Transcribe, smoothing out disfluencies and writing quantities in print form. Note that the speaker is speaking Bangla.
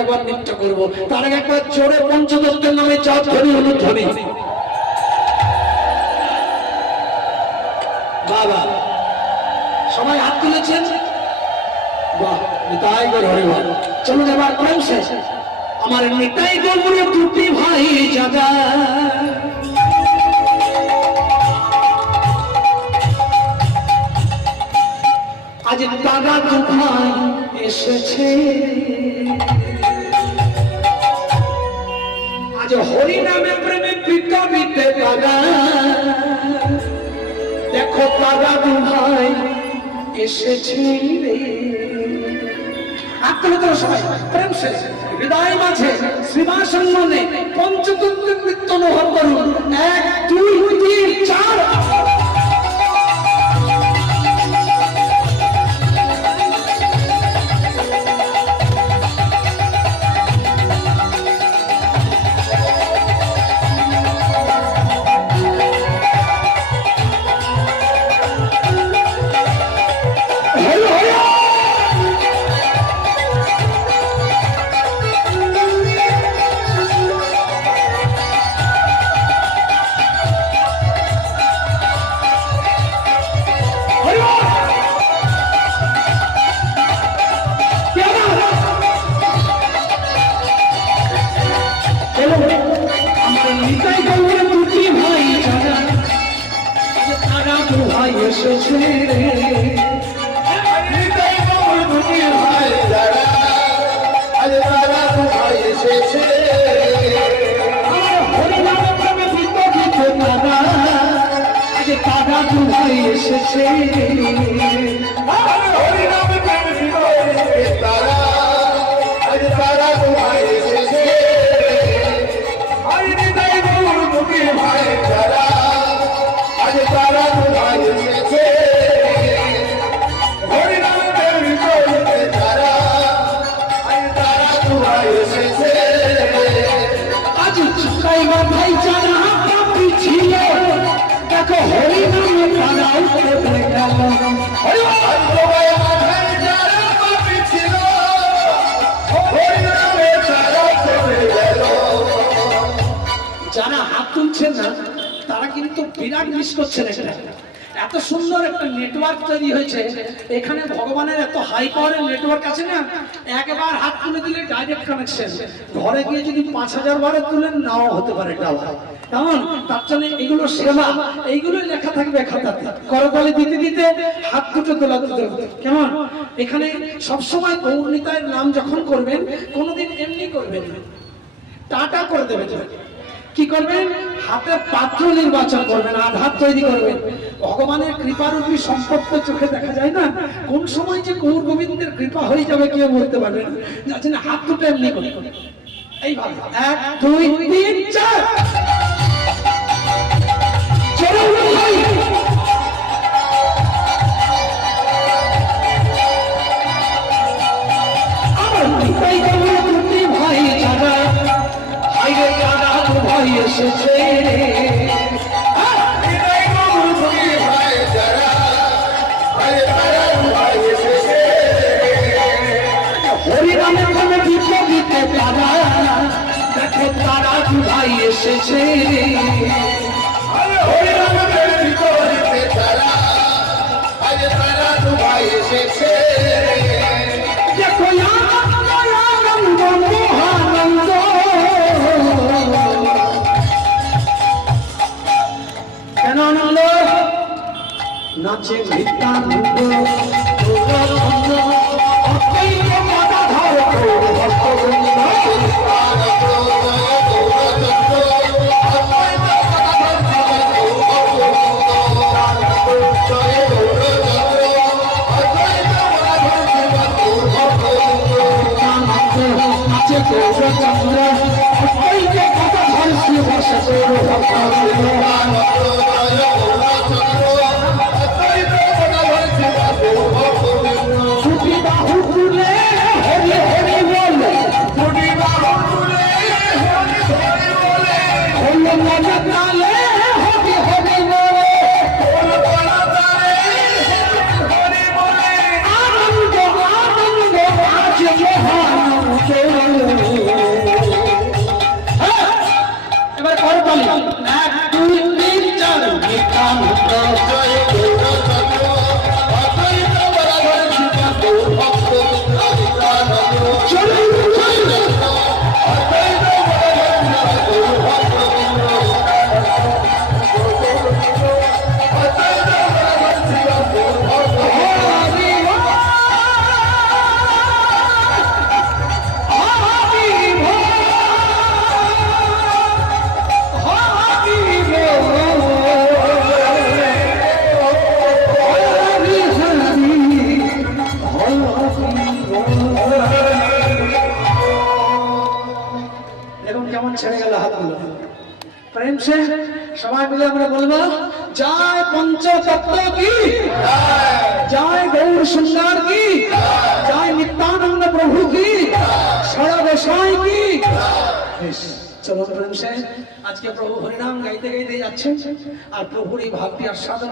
একবার নৃত্য করব। তার আগে একবার জোরে পঞ্চদত্তের নামে চাপ ধরি অনুধ্বনি। বাবা সবাই হাত তুলেছেন, বাহ নিতাই গো হরি বল। চলুন এবার প্রেম শেষ। আমার নিতাই গৌর দুটি ভাই জাদা, আজ দাদা দু ভাই এসেছে, আজ হরি নামে প্রেমে পিতাবিতে দাদা, দেখো দাদা দু ভাই এসেছে রে। আত্মহত্যা সবাই প্রেম শেষ। হৃদয় মাঝে শ্রীবাসনে পঞ্চতন্ত্রের নৃত্য অনুভব করুন। 1 2 3 4। যারা হাত তুলছেন না তারা কিন্তু বিরাট মিস করছেন। এত সুন্দর একটা নেটওয়ার্ক তৈরি হয়েছে এখানে, ভগবানের এত হাই পাওয়ারের নেটওয়ার্ক আছে না, একবার হাত তুলে দিলে ডাইরেক্ট কানেকশন। ঘরে গিয়ে যদি 5000 বারে তুলেন নাও হতে পারে টাওয়ার। কেমন? তার জন্য এগুলো সেবা, এইগুলো লেখা থাকবে খাতাতে, করতালি দিতে দিতে হাত দুটো তোলাতে দেবে। কেমন? এখানে সবসময় গৌরনিতায়ের নাম যখন করবেন কোনোদিন এমনি করবেন, টাটা করে দেবে। কি করবেন? হাতের পাত্র নির্বাচন করবেন, আধার তৈরি করবেন। ভগবানের কৃপারূপী সম্পদ তো চোখে দেখা যায় না, কোন সময় যে গৌর গোবিন্দের কৃপা হয়ে যাবে কেউ বলতে পারবে না। যার জন্য হাত দুটো এমনি করে এইভাবে 1 2 3 4। চলো ভাই আমার নিতাই গৌর দুটি ভাই জাদা, হাইরে দাদা দু ভাই এসেছে। হরিনামের নামে দিতে দিতে দাদা, দেখো দাদা দু ভাই এসেছে। হরিনামের দিতে দিতে দাদা, আজ দাদা দু ভাই এসেছে। দেখো আনন্দ আনন্দ মহানন্দ, কেন আনন্দ? নাচে নিত্যানন্দ ছেড়ে গেল হাতগুলো। প্রেম সে সবাই মিলে আমরা বলবো জয় পঞ্চতত্ত্ব কি, জয় গৌর সুন্দর কি, জয় নিত্যানন্দ প্রভু কি, সর্বসাই কি। বেশ, চলো প্রেম সে আজকে প্রভু হরিনাম গাইতে গাইতে যাচ্ছে আর প্রভুর এই ভাবটি আস্বাদন